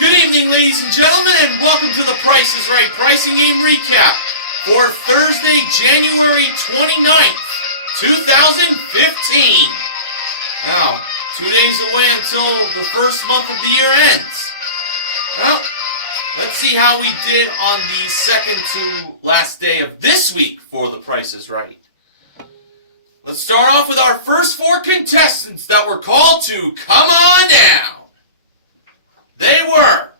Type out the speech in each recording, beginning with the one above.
Good evening, ladies and gentlemen, and welcome to the Price is Right Pricing Game Recap for Thursday, January 29th, 2015. Now, 2 days away until the first month of the year ends. Well, let's see how we did on the second to last day of this week for the Price is Right. Let's start off with our first four contestants that were called to come on down. They were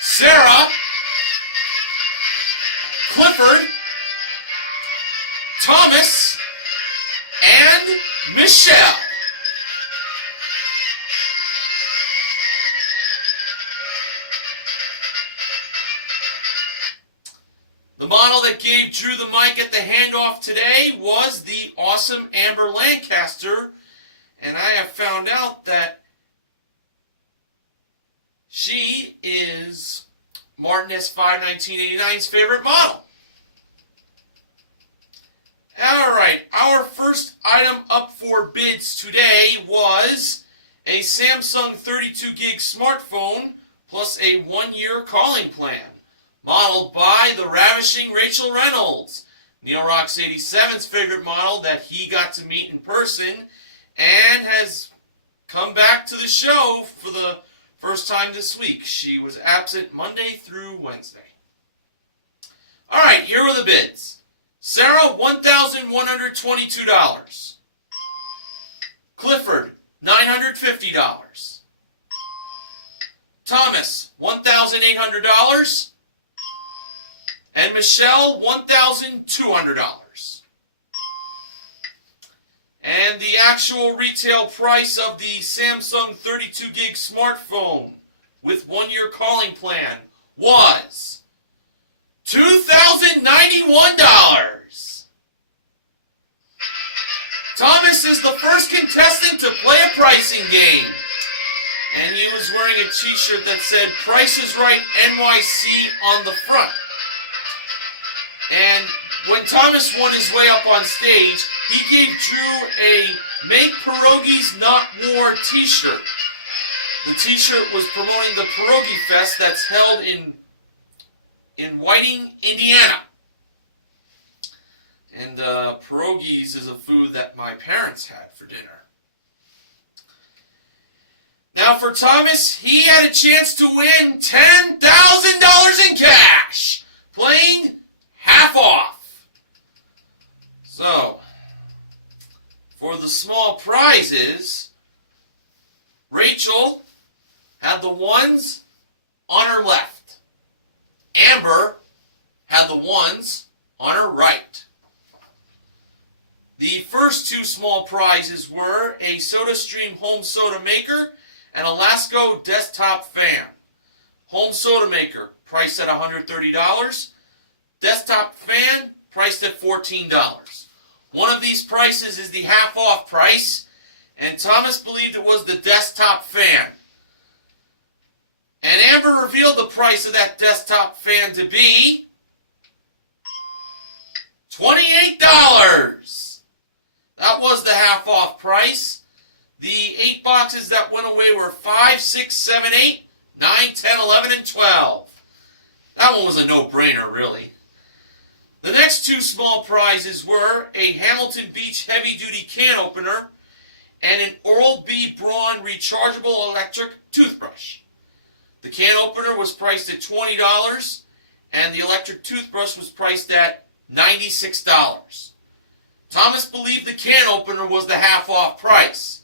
Sarah, Clifford, Thomas, and Michelle. The model that gave Drew the mic at the handoff today was the awesome Amber Lancaster, and I have found out that she is Martin S5 1989's favorite model. Alright, our first item up for bids today was a Samsung 32 gig smartphone plus a 1-year calling plan, modeled by the ravishing Rachel Reynolds, Neil Rock's 87's favorite model that he got to meet in person and has come back to the show for the first time this week. She was absent Monday through Wednesday. Alright, here are the bids. Sarah, $1,122. Clifford, $950. Thomas, $1,800. And Michelle, $1,200. And the actual retail price of the Samsung 32 gig smartphone with 1-year calling plan was $2,091. Thomas is the first contestant to play a pricing game. And he was wearing a t-shirt that said Price is Right NYC on the front. And when Thomas won his way up on stage, he gave Drew a Make Pierogies Not War t-shirt. The t-shirt was promoting the Pierogi Fest that's held in Whiting, Indiana. And pierogies is a food that my parents had for dinner. Now for Thomas, he had a chance to win $10,000 in cash, playing half off. So, for the small prizes, Rachel had the ones on her left. Amber had the ones on her right. The first two small prizes were a SodaStream home soda maker and a Lasco desktop fan. Home soda maker, priced at $130. Desktop fan, priced at $14. One of these prices is the half-off price, and Thomas believed it was the desktop fan. And Amber revealed the price of that desktop fan to be $28. That was the half-off price. The 8 boxes that went away were 5, 6, 7, 8, 9, 10, 11, and 12. That one was a no-brainer, really. The next two small prizes were a Hamilton Beach heavy-duty can opener and an Oral-B Braun rechargeable electric toothbrush. The can opener was priced at $20, and the electric toothbrush was priced at $96. Thomas believed the can opener was the half-off price,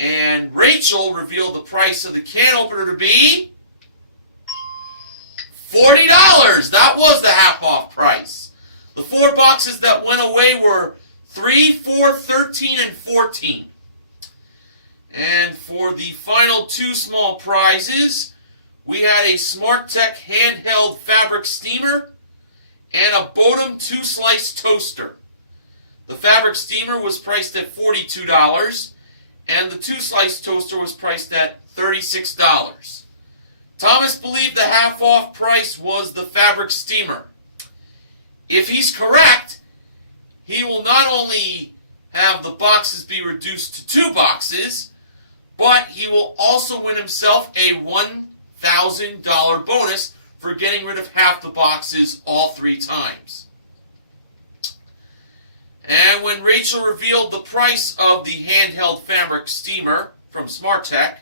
and Rachel revealed the price of the can opener to be $40. That was the half-off price. The 4 boxes that went away were 3, 4, 13, and 14. And for the final 2 small prizes, we had a SmartTech handheld fabric steamer and a Bodum 2-slice toaster. The fabric steamer was priced at $42, and the 2-slice toaster was priced at $36. Thomas believed the half-off price was the fabric steamer. If he's correct, he will not only have the boxes be reduced to 2 boxes, but he will also win himself a $1,000 bonus for getting rid of half the boxes all 3 times. And when Rachel revealed the price of the handheld fabric steamer from SmartTech,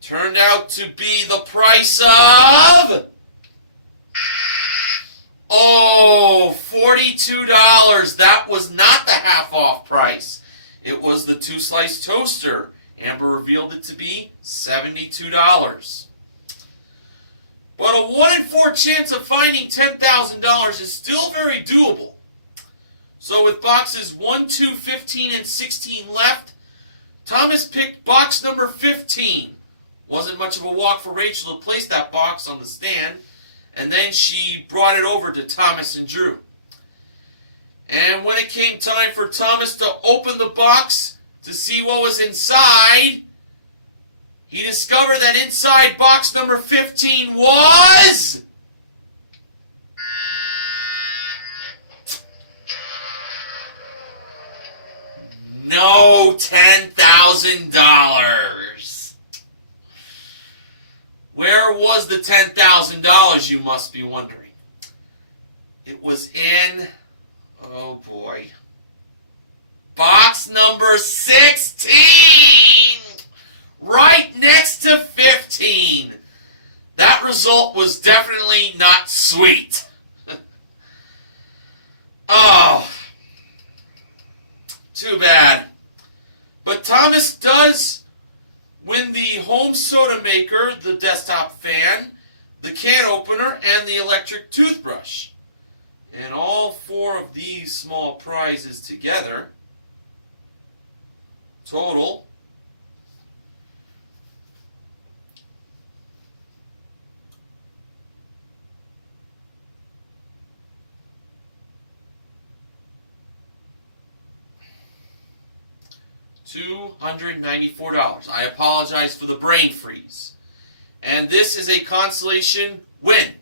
turned out to be the price of $42. That was not the half off price. It was the 2-slice toaster. Amber revealed it to be $72. But a 1 in 4 chance of finding $10,000 is still very doable. So with boxes 1, 2, 15, and 16 left, Thomas picked box number 15. Wasn't much of a walk for Rachel to place that box on the stand, and then she brought it over to Thomas and Drew. And when it came time for Thomas to open the box to see what was inside, he discovered that inside box number 15 was no $10,000. Where was the $10,000, you must be wondering? It was in, oh boy, box number 16, right next to 15. That result was definitely not sweet. Oh, too bad. But Thomas does win the home soda maker, the desktop fan, the can opener, and the electric toothbrush. And all 4 of these small prizes together total $294. I apologize for the brain freeze. And this is a consolation win.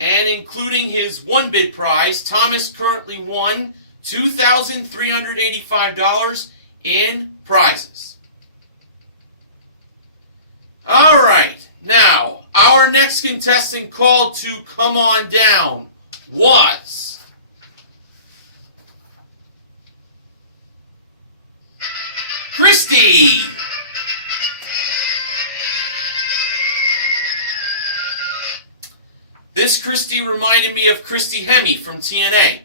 And including his 1 bid prize, Thomas currently won $2,385 in prizes. All right, now our next contestant called to come on down was Christy. This Christy reminded me of Christy Hemme from TNA.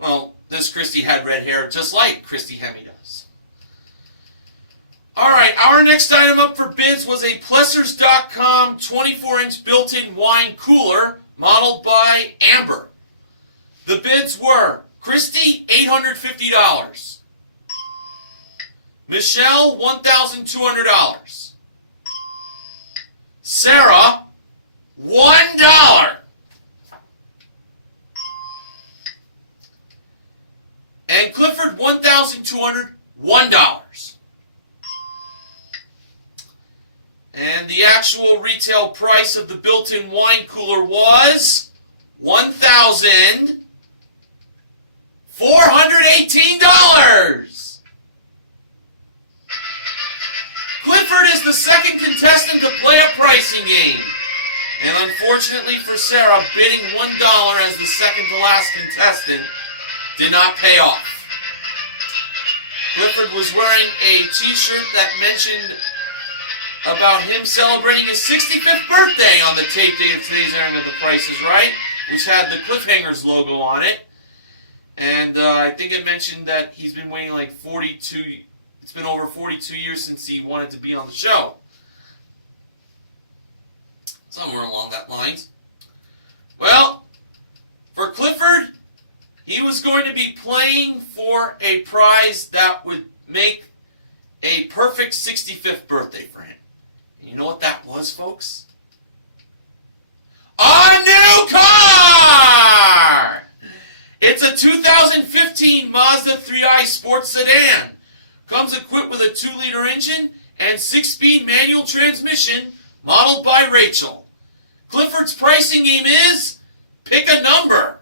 Well, this Christy had red hair just like Christy Hemme does. Alright, our next item up for bids was a Plessers.com 24-inch built-in wine cooler modeled by Amber. The bids were Christy, $850. Michelle, $1,200. Sarah, $1. And Clifford, $1,201. And the actual retail price of the built-in wine cooler was $1,418. Clifford is the second contestant to play a pricing game. And unfortunately for Sarah, bidding $1 as the second to last contestant did not pay off. Clifford was wearing a t-shirt that mentioned about him celebrating his 65th birthday on the tape date of today's airing of The Price is Right, which had the Cliffhangers logo on it. And I think it mentioned that he's been waiting like 42, it's been over 42 years since he wanted to be on the show. Somewhere along that lines. Well, for Clifford, he was going to be playing for a prize that would make a perfect 65th birthday for him. And you know what that was, folks? A new car! It's a 2015 Mazda 3i Sports Sedan. Comes equipped with a 2-liter engine and 6-speed manual transmission modeled by Rachel. Clifford's pricing game is pick a number.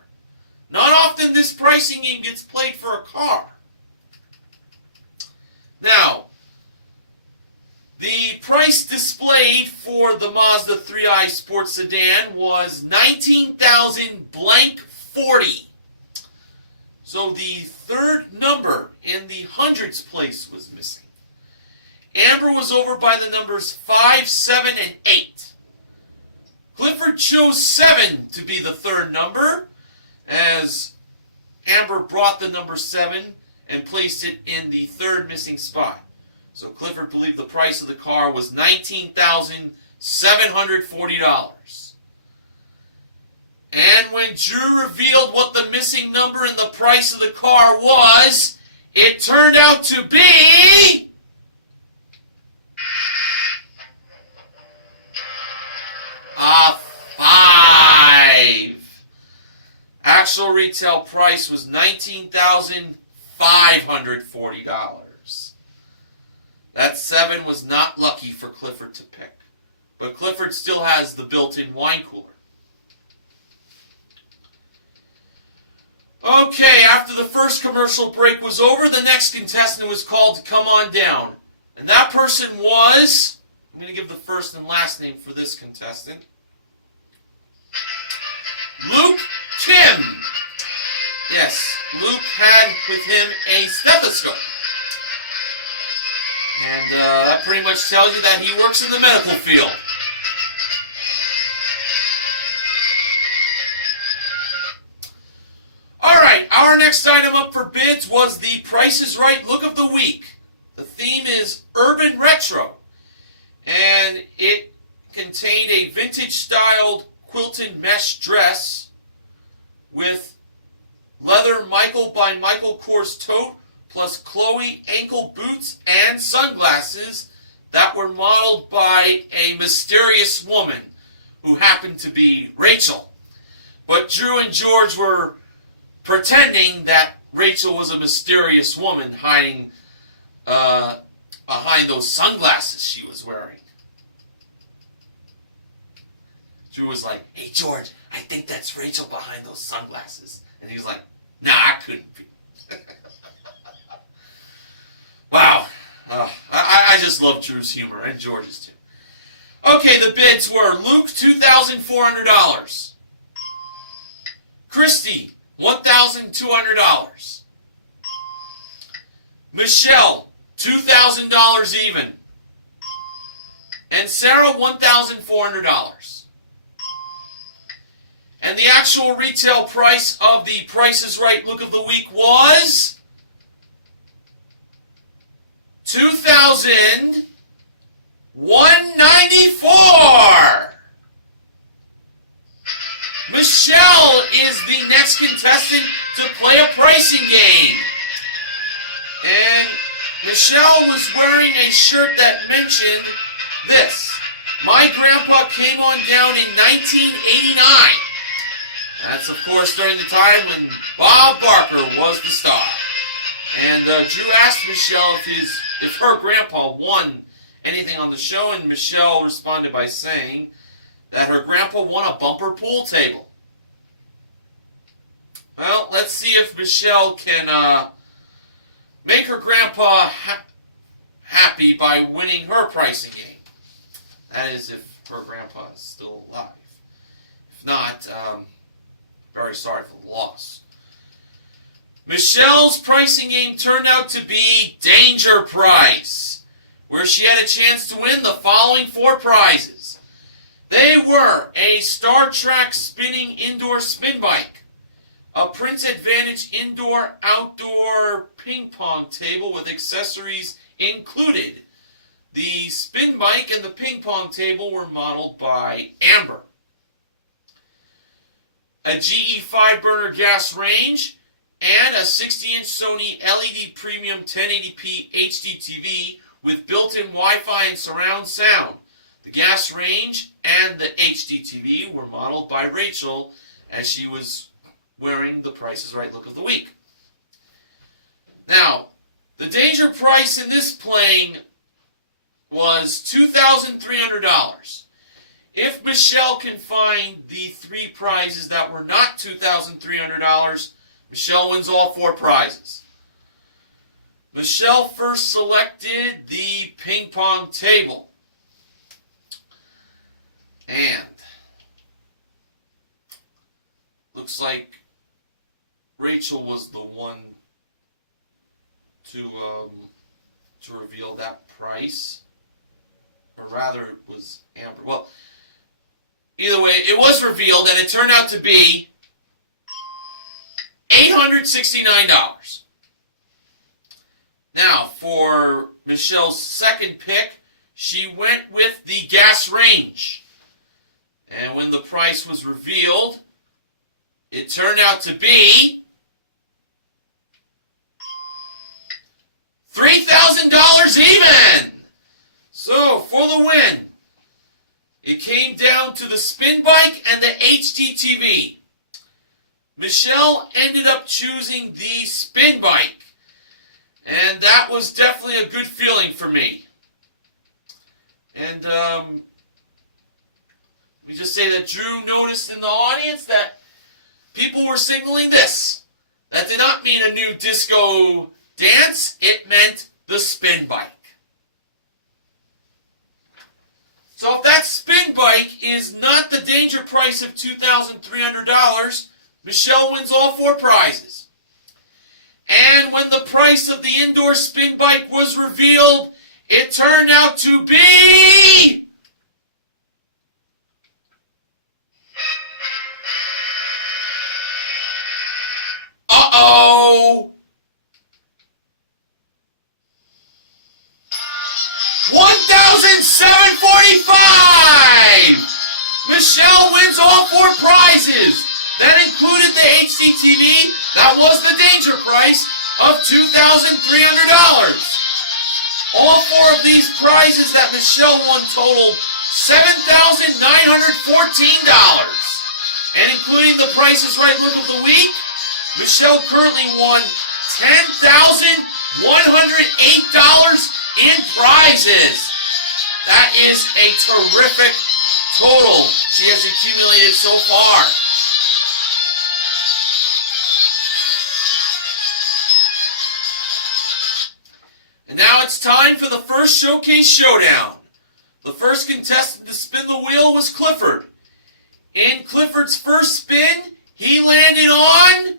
Not often this pricing game gets played for a car. displayed for the Mazda 3i Sports Sedan was 19,000 blank 40. So the third number in the hundreds place was missing. Amber was over by the numbers 5, 7, and 8. Clifford chose 7 to be the third number, as Amber brought the number 7 and placed it in the third missing spot. So Clifford believed the price of the car was $19,740. And when Drew revealed what the missing number and the price of the car was, it turned out to be a 5. Actual retail price was $19,540. That 7 was not lucky for Clifford to pick. But Clifford still has the built-in wine cooler. Okay, after the first commercial break was over, the next contestant was called to come on down. And that person was, I'm going to give the first and last name for this contestant, Luke Kim. Yes, Luke had with him a stethoscope. And that pretty much tells you that he works in the medical field. Alright, our next item up for bids was the Price is Right Look of the Week. The theme is Urban Retro. And it contained a vintage-styled quilted mesh dress with leather Michael by Michael Kors tote, plus Chloe ankle boots and sunglasses that were modeled by a mysterious woman who happened to be Rachel. But Drew and George were pretending that Rachel was a mysterious woman hiding behind those sunglasses she was wearing. Drew was like, "Hey George, I think that's Rachel behind those sunglasses." And he was like, "Nah, I couldn't be." Wow. I just love Drew's humor, and George's too. Okay, the bids were Luke, $2,400. Christy, $1,200. Michelle, $2,000 even. And Sarah, $1,400. And the actual retail price of the Price is Right Look of the Week was $2,194. Michelle is the next contestant to play a pricing game. And Michelle was wearing a shirt that mentioned this: "My grandpa came on down in 1989. That's, of course, during the time when Bob Barker was the star. And Drew asked Michelle if her grandpa won anything on the show, and Michelle responded by saying that her grandpa won a bumper pool table. Well, let's see if Michelle can make her grandpa happy by winning her pricing game. That is, if her grandpa is still alive. If not, very sorry for the loss. Michelle's pricing game turned out to be Danger Price, where she had a chance to win the following 4 prizes. They were a Star Trek spinning indoor spin bike, a Prince Advantage indoor-outdoor ping pong table with accessories included. The spin bike and the ping pong table were modeled by Amber. A GE 5-burner gas range, and a 60-inch Sony LED Premium 1080p HD TV with built-in Wi-Fi and surround sound. The gas range and the HD TV were modeled by Rachel, as she was wearing the Price is Right Look of the Week. Now, the Danger Price in this playing was $2,300. If Michelle can find the 3 prizes that were not $2,300, Michelle wins all 4 prizes. Michelle first selected the ping pong table. And looks like Rachel was the one to reveal that price, or rather, it was Amber. Well, either way, it was revealed, and it turned out to be $869. Now, for Michelle's second pick, she went with the gas range. And when the price was revealed, it turned out to be $3,000 even. So, for the win, it came down to the spin bike and the HDTV. Michelle ended up choosing the spin bike. And that was definitely a good feeling for me. And let me just say that Drew noticed in the audience that people were signaling this. That did not mean a new disco dance. It meant the spin bike. So if that spin bike is not the danger price of $2,300, Michelle wins all 4 prizes. And when the price of the indoor spin bike was revealed, it turned out to be $1,745. Michelle wins all 4 prizes. That included the HDTV. That was the danger price of $2,300. All 4 of these prizes that Michelle won totaled $7,914. And including the Price is Right Look of the Week, Michelle currently won $10,108 in prizes. That is a terrific total she has accumulated so far. And now it's time for the first Showcase Showdown. The first contestant to spin the wheel was Clifford. In Clifford's first spin, he landed on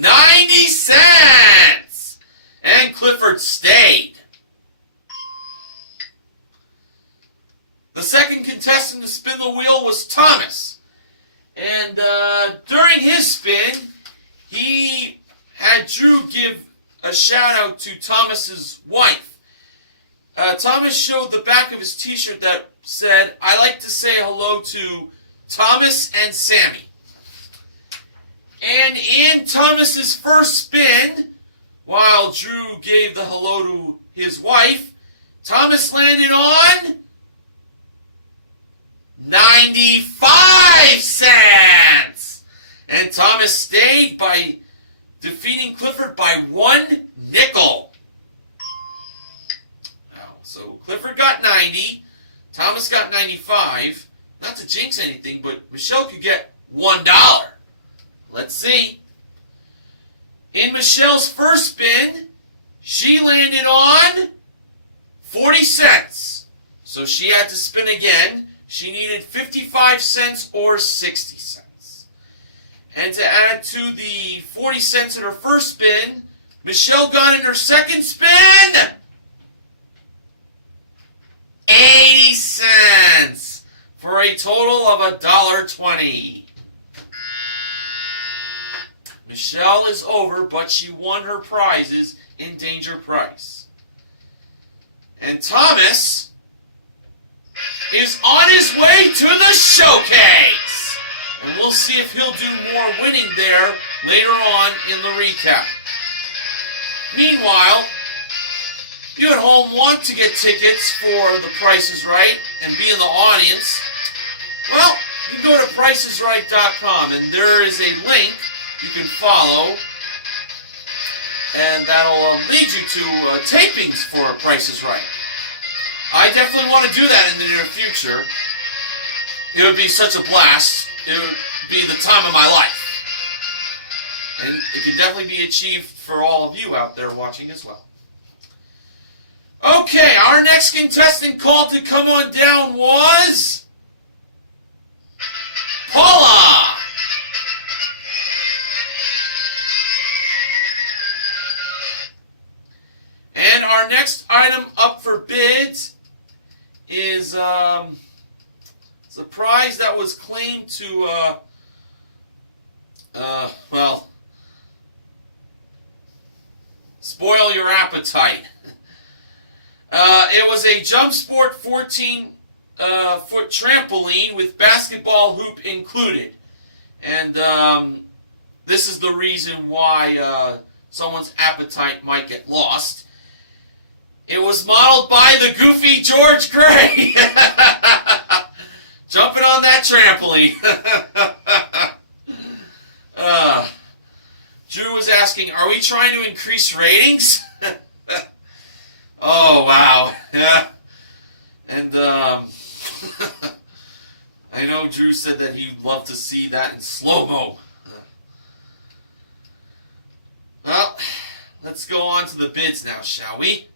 90 cents. And Clifford stayed. The second contestant to spin the wheel was Thomas. And during his spin, he had Drew give a shout out to Thomas's wife. Thomas showed the back of his t-shirt that said, "I like to say hello to Thomas and Sammy." And in Thomas's first spin, while Drew gave the hello to his wife, Thomas landed on 95 cents. And Thomas stayed by defeating Clifford by 1 nickel. So Clifford got 90, Thomas got 95. Not to jinx anything, but Michelle could get $1. Let's see. In Michelle's first spin, she landed on 40 cents. So she had to spin again. She needed 55 cents or 60 cents. And to add to the 40 cents in her first spin, Michelle got in her second spin 80 cents for a total of $1.20. Michelle is over, but she won her prizes in danger price. And Thomas is on his way to the showcase. And we'll see if he'll do more winning there later on in the recap. Meanwhile, if you at home want to get tickets for The Price is Right and be in the audience, well, you can go to PricesRight.com and there is a link you can follow, and that'll lead you to tapings for Price is Right. I definitely want to do that in the near future. It would be such a blast. It would be the time of my life. And it can definitely be achieved for all of you out there watching as well. Okay, our next contestant called to come on down was Paula. And our next item up for bids is a prize that was claimed to, well, spoil your appetite. It was a Jump Sport 14-foot trampoline with basketball hoop included. And this is the reason why someone's appetite might get lost. It was modeled by the goofy George Gray. Jumping on that trampoline. Drew was asking, are we trying to increase ratings? Oh, wow. Yeah. And I know Drew said that he'd love to see that in slow-mo. Well, let's go on to the bids now, shall we?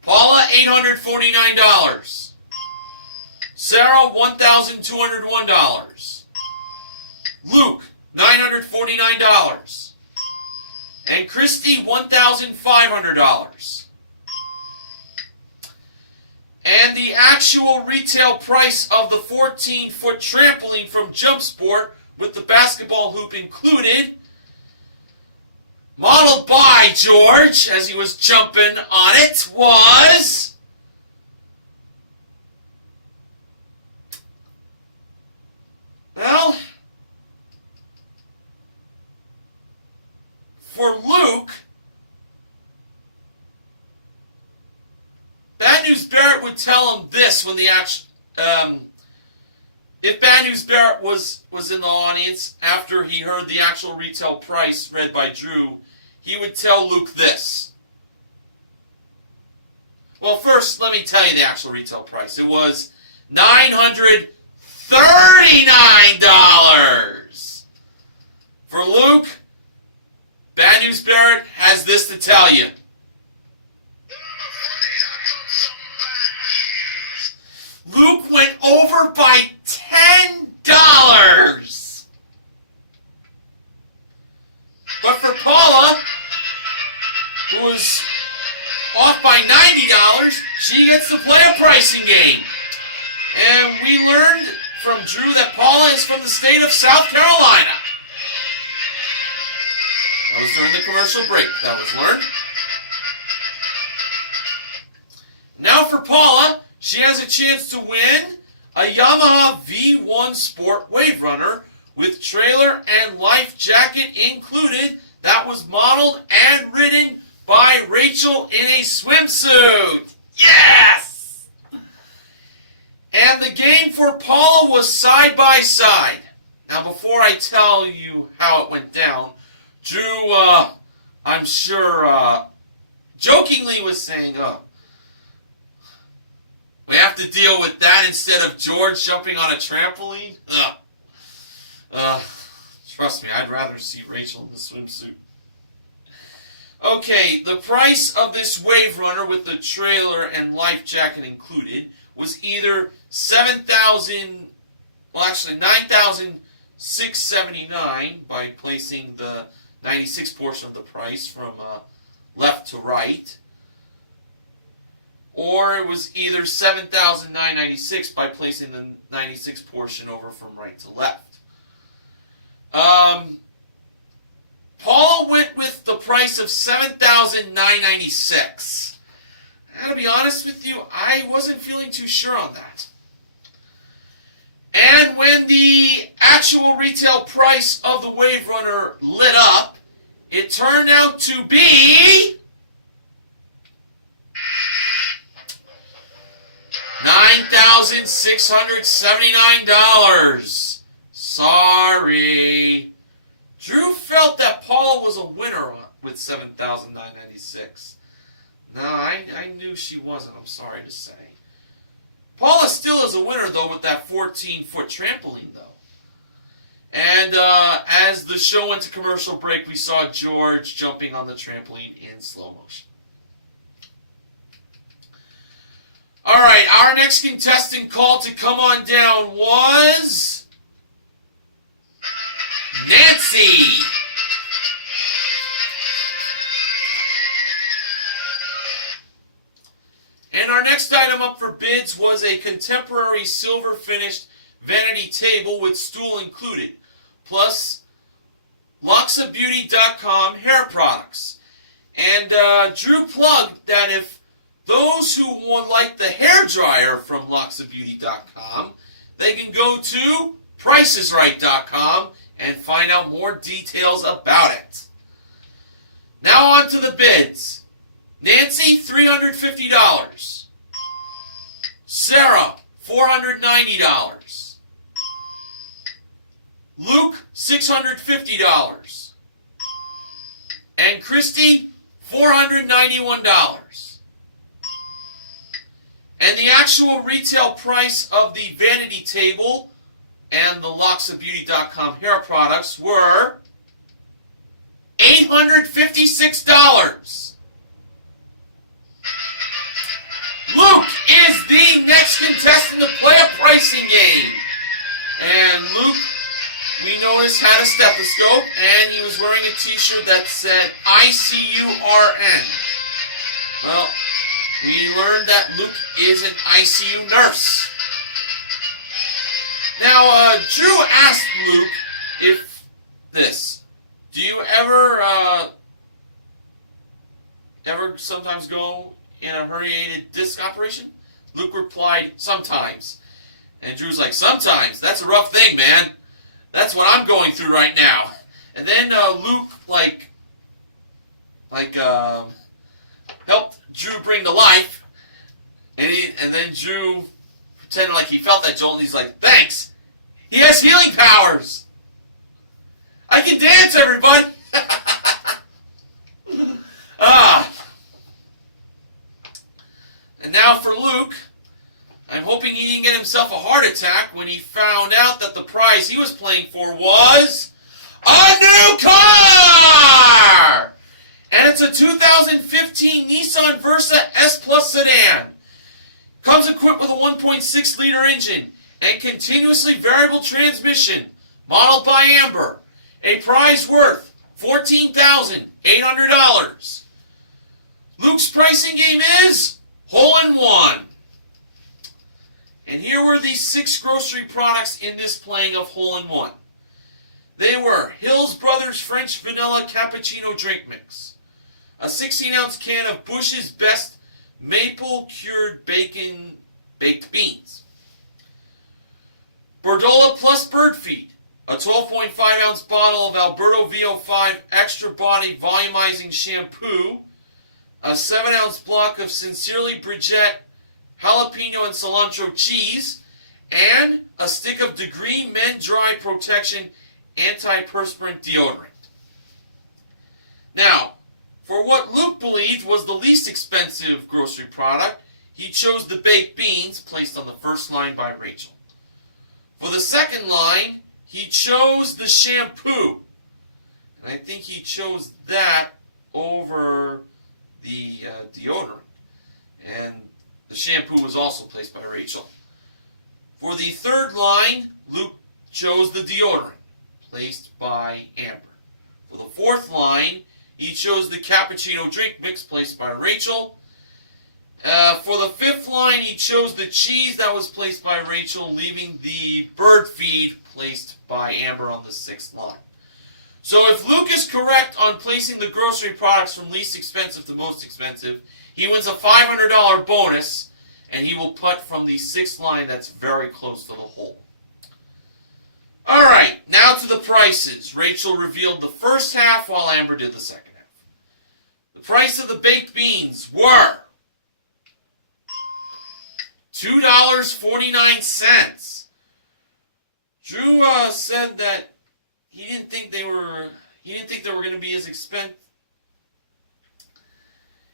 Paula, $849. Sarah, $1,201. Luke, $949. And Christy, $1,500. And the actual retail price of the 14-foot trampoline from Jump Sport with the basketball hoop included, modeled by George as he was jumping on it, was well, for Luke, Bad News Barrett would tell him this when the if Bad News Barrett was in the audience after he heard the actual retail price read by Drew, he would tell Luke this. Well, first, let me tell you the actual retail price. It was $939. For Luke, Bad News Barrett has this to tell you. Luke went over by $10. But for Paula, who was off by $90, she gets to play a pricing game. And we learned from Drew that Paula is from the state of South Carolina. That was during the commercial break that was learned. Now for Paula, she has a chance to win a Yamaha V1 Sport Wave Runner with trailer and life jacket included that was modeled and ridden by Rachel in a swimsuit. Yes! And the game for Paula was side by side. Now before I tell you how it went down, Drew, I'm sure, jokingly was saying, we have to deal with that instead of George jumping on a trampoline? Trust me, I'd rather see Rachel in the swimsuit. Okay, the price of this Wave Runner with the trailer and life jacket included was either $9,679 by placing the 96 portion of the price from left to right, or it was either $7,996 by placing the 96 portion over from right to left. Paula went with the price of $7,996. I gotta be honest with you, I wasn't feeling too sure on that. And when the actual retail price of the Wave Runner lit up, it turned out to be $9,679. Sorry. Drew felt that Paula was a winner with $7,996. No, I knew she wasn't, I'm sorry to say. Paula still is a winner, though, with that 14-foot trampoline, though. And as the show went to commercial break, we saw George jumping on the trampoline in slow motion. All right, our next contestant called to come on down was Nancy. And our next item up for bids was a contemporary silver finished vanity table with stool included, plus LoxaBeauty.com hair products. And Drew plugged that if those who would like the hair dryer from LoxaBeauty.com, they can go to PricesRight.com and find out more details about it. Now on to the bids. Nancy, $350. Sarah, $490. Luke, $650. And Christy, $491. And the actual retail price of the vanity table and the LoxaBeauty.com hair products were $856. Luke is the next contestant to play a pricing game. And Luke, we noticed, had a stethoscope, and he was wearing a t-shirt that said ICURN. Well, we learned that Luke is an ICU nurse. Now, Drew asked Luke if this. Do you ever sometimes go in a herniated disc operation? Luke replied, sometimes. And Drew's like, sometimes? That's a rough thing, man. That's what I'm going through right now. And then Luke, helped Drew bring to life. And then Drew pretended like he felt that jolt, and he's like, thanks. He has healing powers. I can dance, everybody. And now for Luke, I'm hoping he didn't get himself a heart attack when he found out that the prize he was playing for was a new car! And it's a 2015 Nissan Versa S Plus sedan. Comes equipped with a 1.6 liter engine and continuously variable transmission, modeled by Amber. A prize worth $14,800. Luke's pricing game is Hole in One. And here were the 6 grocery products in this playing of Hole in One. They were Hills Brothers French Vanilla Cappuccino Drink Mix, a 16-ounce can of Bush's Best Maple Cured Bacon Baked Beans, Bordola Plus Bird Feed, a 12.5-ounce bottle of Alberto VO5 Extra Body Volumizing Shampoo, a 7-ounce block of Sincerely Brigitte Jalapeno and Cilantro Cheese, and a stick of Degree Men Dry Protection Antiperspirant Deodorant. Now, for what Luke believed was the least expensive grocery product, he chose the baked beans, placed on the first line by Rachel. For the second line, he chose the shampoo. And I think he chose that over the deodorant. And the shampoo was also placed by Rachel. For the third line, Luke chose the deodorant, placed by Amber. For the fourth line, he chose the cappuccino drink mix, placed by Rachel. For the fifth line, he chose the cheese, that was placed by Rachel, leaving the bird feed placed by Amber on the sixth line. So if Luke is correct on placing the grocery products from least expensive to most expensive, he wins a $500 bonus, and he will putt from the sixth line that's very close to the hole. Alright, now to the prices. Rachel revealed the first half while Amber did the second half. The price of the baked beans were $2.49. Drew said that he didn't think they were going to be as expensive.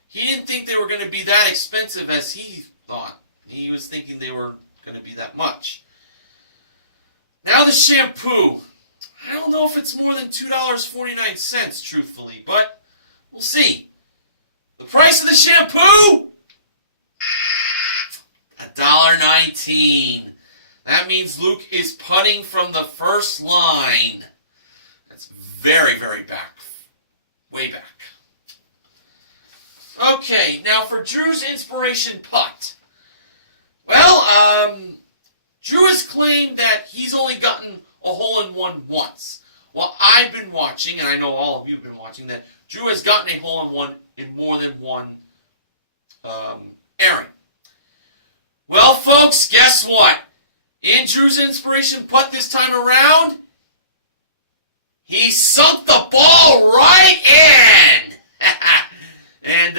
He didn't think they were going to be that expensive as he thought. He was thinking they were going to be that much. Now the shampoo. I don't know if it's more than $2.49, truthfully, but we'll see. The price of the shampoo? $1.19. That means Luke is putting from the first line. very, very back. Way back. Okay, now for Drew's inspiration putt. Well, Drew has claimed that he's only gotten a hole-in-one once. Well, I've been watching, and I know all of you have been watching, that Drew has gotten a hole-in-one in more than one airing. Well, folks, guess what? In Drew's inspiration putt this time around, he sunk the ball right in! And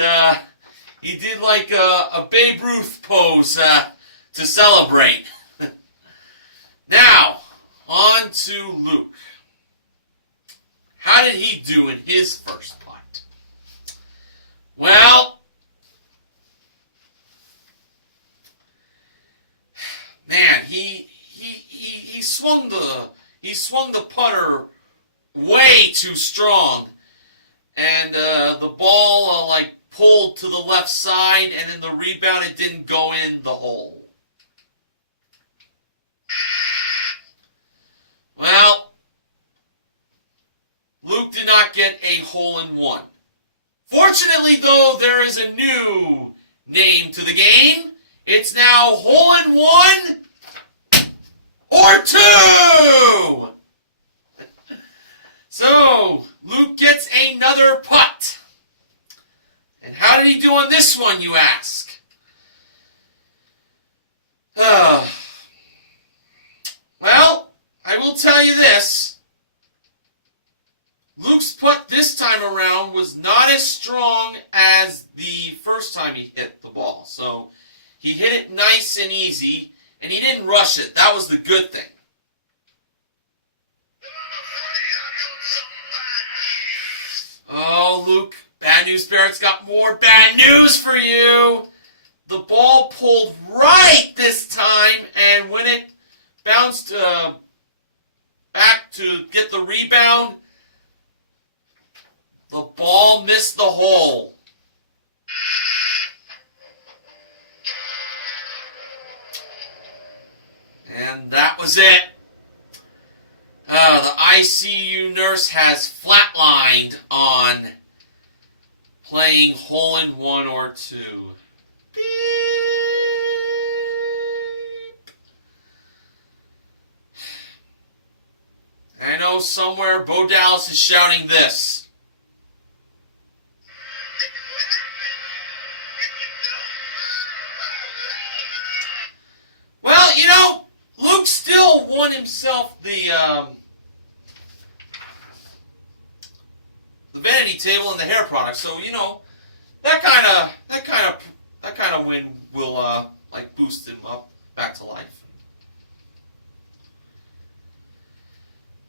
he did like a Babe Ruth pose to celebrate. Now, on to Luke. How did he do in his first putt? Well, man, he swung the putter way too strong, and the ball like pulled to the left side, and in the rebound it didn't go in the hole. Well, Luke did not get a hole-in-one. Fortunately, though, there is a new name to the game. It's now hole-in-one or two! So, Luke gets another putt. And how did he do on this one, you ask? Well, I will tell you this. Luke's putt this time around was not as strong as the first time he hit the ball. So, he hit it nice and easy, and he didn't rush it. That was the good thing. Oh, Luke, Bad News Barrett's got more bad news for you. The ball pulled right this time, and when it bounced back to get the rebound, the ball missed the hole. And that was it. The ICU nurse has flatlined on playing hole-in-one or two. Beep. I know somewhere Bo Dallas is shouting this. Well, you know, Luke still won himself the vanity table and the hair product. So you know that kind of win will like boost him up back to life.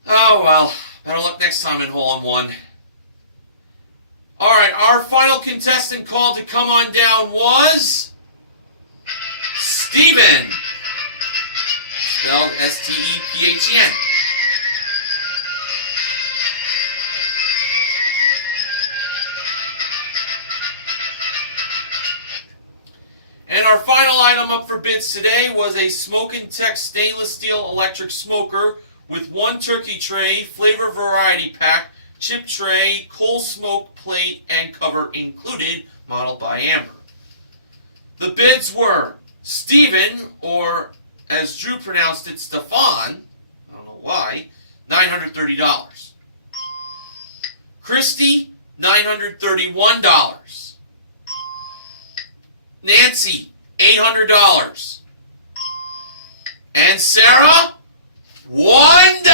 Oh well, better luck next time in hole-in-one. All right, our final contestant called to come on down was Steven. Spelled S-T-E-P-H-E-N. And our final item up for bids today was a Smoke and Tech stainless steel electric smoker with one turkey tray, flavor variety pack, chip tray, coal smoke plate, and cover included, modeled by Amber. The bids were Steven, or as Drew pronounced it, Stefan, I don't know why, $930. Christy, $931. Nancy, $800. And Sarah, $1.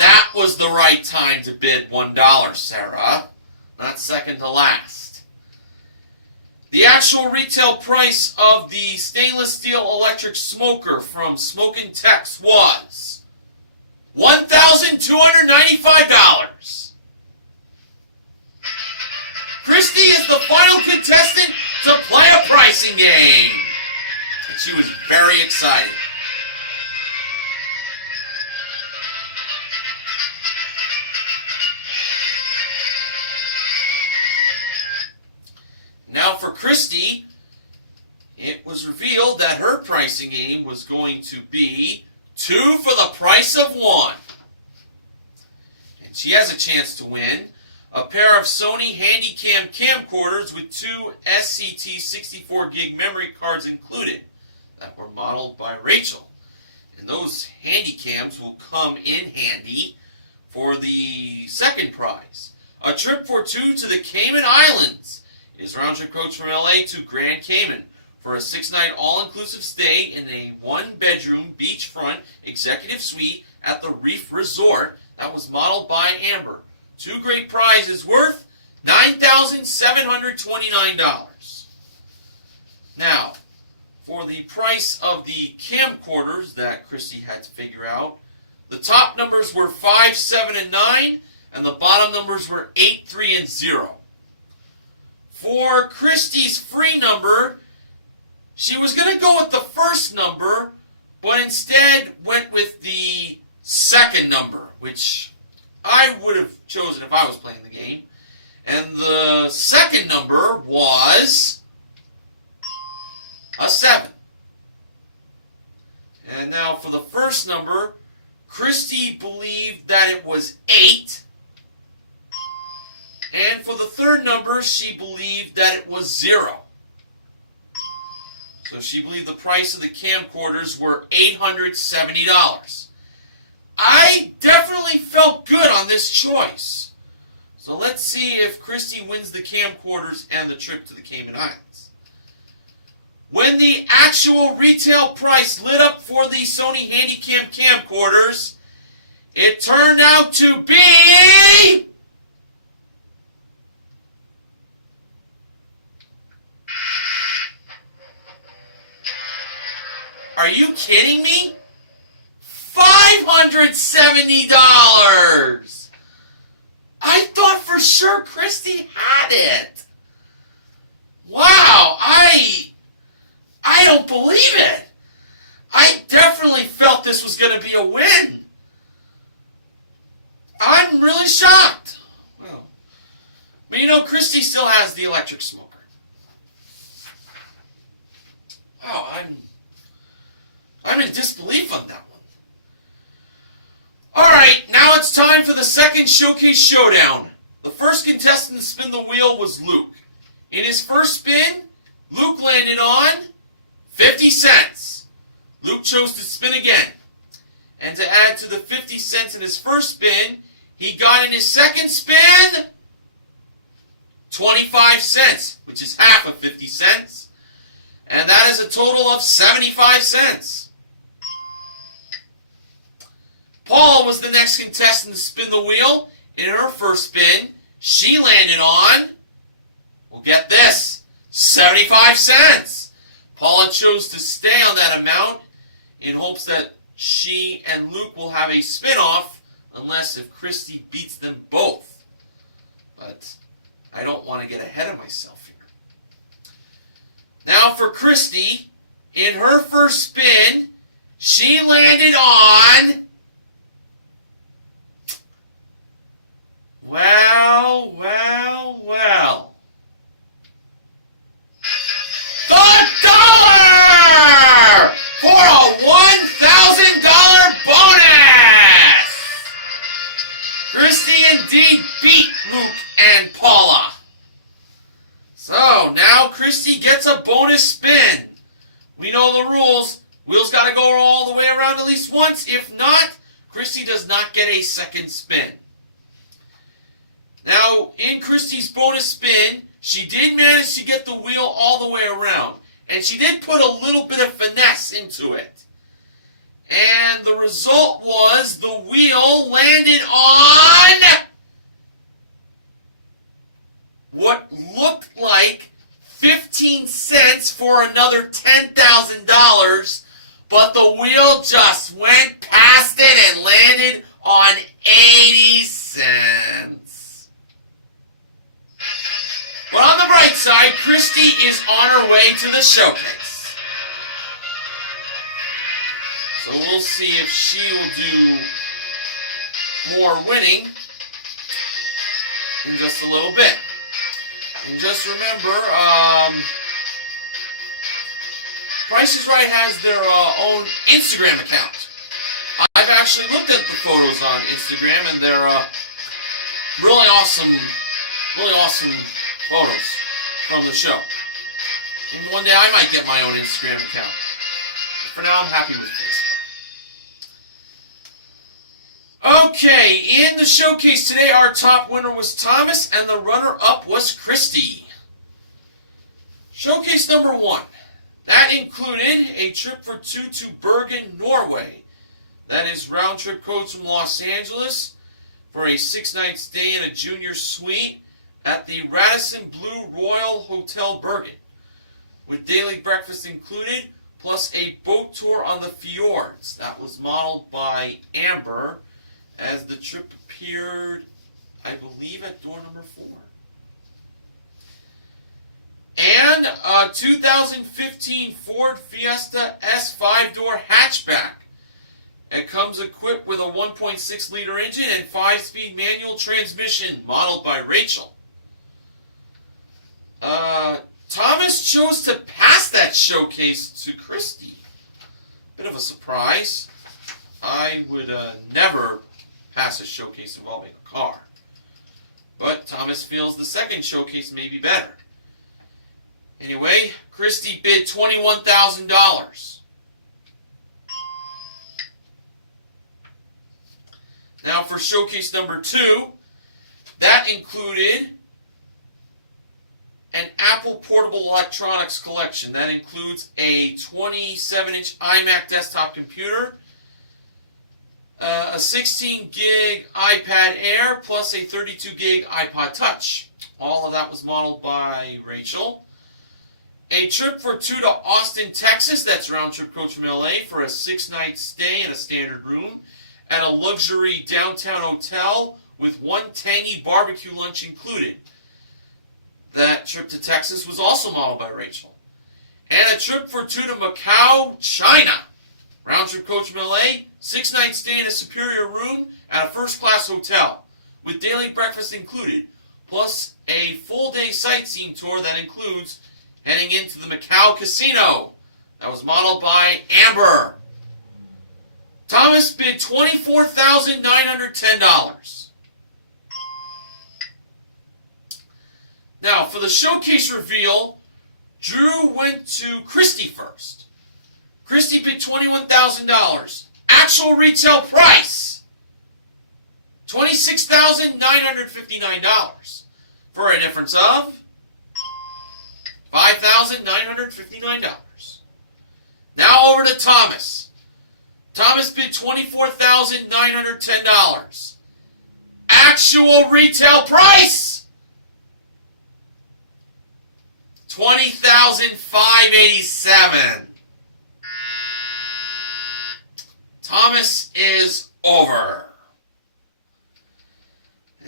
That was the right time to bid $1, Sarah. Not second to last. The actual retail price of the stainless steel electric smoker from Smoke and Tex was $1,295. Christy is the final contestant to play a pricing game. And she was very excited. Now for Christy, it was revealed that her pricing game was going to be 2 for the price of 1. And she has a chance to win a pair of Sony Handycam camcorders with 2 SCT 64 gig memory cards included that were modeled by Rachel. And those Handycams will come in handy for the second prize. A trip for 2 to the Cayman Islands. It is round-trip coach from LA to Grand Cayman for a 6-night all-inclusive stay in a 1-bedroom beachfront executive suite at the Reef Resort that was modeled by Amber. 2 great prizes worth $9,729. Now, for the price of the camcorders that Christy had to figure out, the top numbers were 5, 7, and 9, and the bottom numbers were 8, 3, and 0. For Christy's free number, she was going to go with the first number, but instead went with the second number, which I would have chosen if I was playing the game. And the second number was a 7. And now for the first number, Christy believed that it was 8. And for the third number, she believed that it was 0. So she believed the price of the camcorders were $870. I definitely felt good on this choice. So let's see if Christy wins the camcorders and the trip to the Cayman Islands. When the actual retail price lit up for the Sony Handycam camcorders, it turned out to be Are you kidding me? $570! I thought for sure Christy had it. Wow, I don't believe it. I definitely felt this was going to be a win. I'm really shocked. Well, but you know, Christy still has the electric smoker. Wow, I'm in disbelief on that one. Alright, now it's time for the second showcase showdown. The first contestant to spin the wheel was Luke. In his first spin, Luke landed on 50 cents. Luke chose to spin again. And to add to the 50 cents in his first spin, he got in his second spin 25 cents, which is half of 50 cents. And that is a total of 75 cents. Paul was the next contestant to spin the wheel. In her first spin, she landed on, well, get this, 75 cents. Paula chose to stay on that amount in hopes that she and Luke will have a spin-off, unless if Christy beats them both. But I don't want to get ahead of myself here. Now for Christy, in her first spin, she landed on, well. The dollar! For a $1,000 bonus! Christy indeed beat Luke and Paula. So, now Christy gets a bonus spin. We know the rules. Wheel's got to go all the way around at least once. If not, Christy does not get a second spin. Now, in Christy's bonus spin, she did manage to get the wheel all the way around. And she did put a little bit of finesse into it. And the result was the wheel landed on what looked like 15 cents for another $10,000. But the wheel just went past it and landed on 80 cents. But on the bright side, Christy is on her way to the showcase. So we'll see if she will do more winning in just a little bit. And just remember, Price is Right has their own Instagram account. I've actually looked at the photos on Instagram, and they're really awesome photos from the show. And one day I might get my own Instagram account. But for now, I'm happy with Facebook. Okay, in the showcase today, our top winner was Thomas, and the runner-up was Christy. Showcase number 1. That included a trip for 2 to Bergen, Norway. That is round-trip coach from Los Angeles for a 6-night stay in a junior suite at the Radisson Blue Royal Hotel Bergen, with daily breakfast included, plus a boat tour on the fjords. That was modeled by Amber, as the trip appeared, I believe, at door number 4. And a 2015 Ford Fiesta S 5-door hatchback. It comes equipped with a 1.6-liter engine and 5-speed manual transmission, modeled by Rachel. Thomas chose to pass that showcase to Christy. Bit of a surprise. I would never pass a showcase involving a car. But Thomas feels the second showcase may be better. Anyway, Christy bid $21,000. Now for showcase number 2, that included an Apple portable electronics collection. That includes a 27-inch iMac desktop computer, a 16-gig iPad Air, plus a 32-gig iPod Touch. All of that was modeled by Rachel. A trip for 2 to Austin, Texas. That's round-trip coach from LA for a 6-night stay in a standard room at a luxury downtown hotel with one tangy barbecue lunch included. That trip to Texas was also modeled by Rachel. And a trip for 2 to Macau, China. Round-trip coach from LA, 6-night stay in a superior room at a first-class hotel with daily breakfast included, plus a full-day sightseeing tour that includes heading into the Macau casino. That was modeled by Amber. Thomas bid $24,910. Now, for the showcase reveal, Drew went to Christy first. Christy bid $21,000. Actual retail price, $26,959, for a difference of $5,959. Now over to Thomas. Thomas bid $24,910. Actual retail price, $20,587. Thomas is over.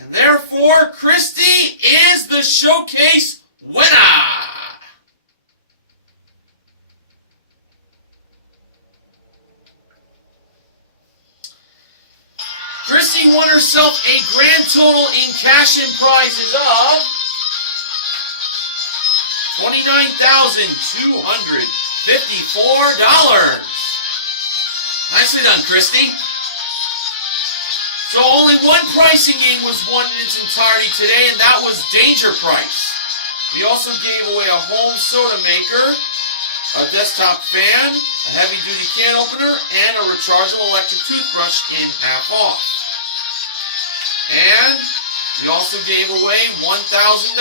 And therefore, Christy is the showcase winner. Christy won herself a grand total in cash and prizes of $29,254. Nicely done, Christy. So only one pricing game was won in its entirety today, and that was Danger Price. We also gave away a home soda maker, a desktop fan, a heavy-duty can opener, and a rechargeable electric toothbrush in half off. And we also gave away $1,000,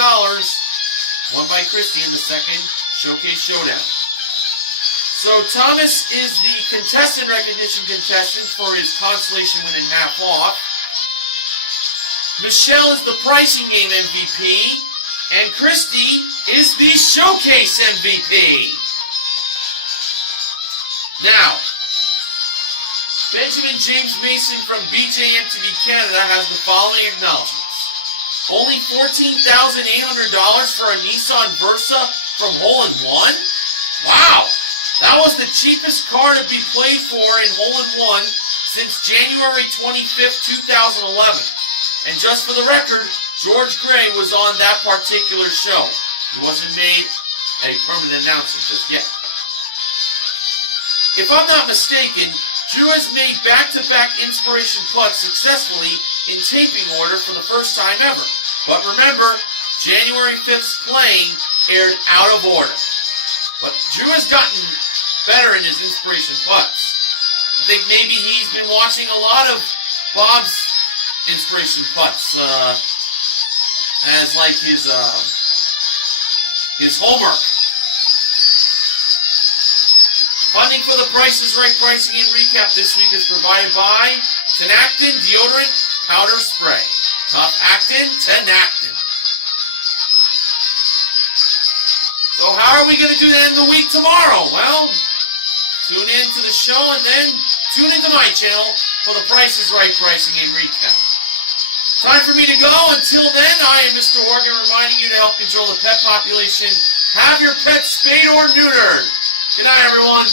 won by Christy in the second Showcase Showdown. So Thomas is the contestant recognition contestant for his consolation win in half off. Michelle is the pricing game MVP, and Christy is the showcase MVP. Now, Benjamin James Mason from BJMTV Canada has the following acknowledgments. Only $14,800 for a Nissan Versa from Hole in One? Wow! That was the cheapest car to be played for in Hole in One since January 25th, 2011. And just for the record, George Gray was on that particular show. He wasn't made a permanent announcer just yet. If I'm not mistaken, Drew has made back-to-back inspiration putts successfully in taping order for the first time ever. But remember, January 5th's playing aired out of order. But Drew has gotten better in his inspiration putts. I think maybe he's been watching a lot of Bob's inspiration putts as like his homework. Funding for the Price is Right pricing and recap this week is provided by Tenactin Deodorant Powder Spray. Tough Actin, Tenactin. So how are we going to do that in the week tomorrow? Well, tune in to the show and then tune into my channel for the Price is Right pricing and recap. Time for me to go. Until then, I am Mr. Horgan reminding you to help control the pet population. Have your pet spayed or neutered. Good night, everyone.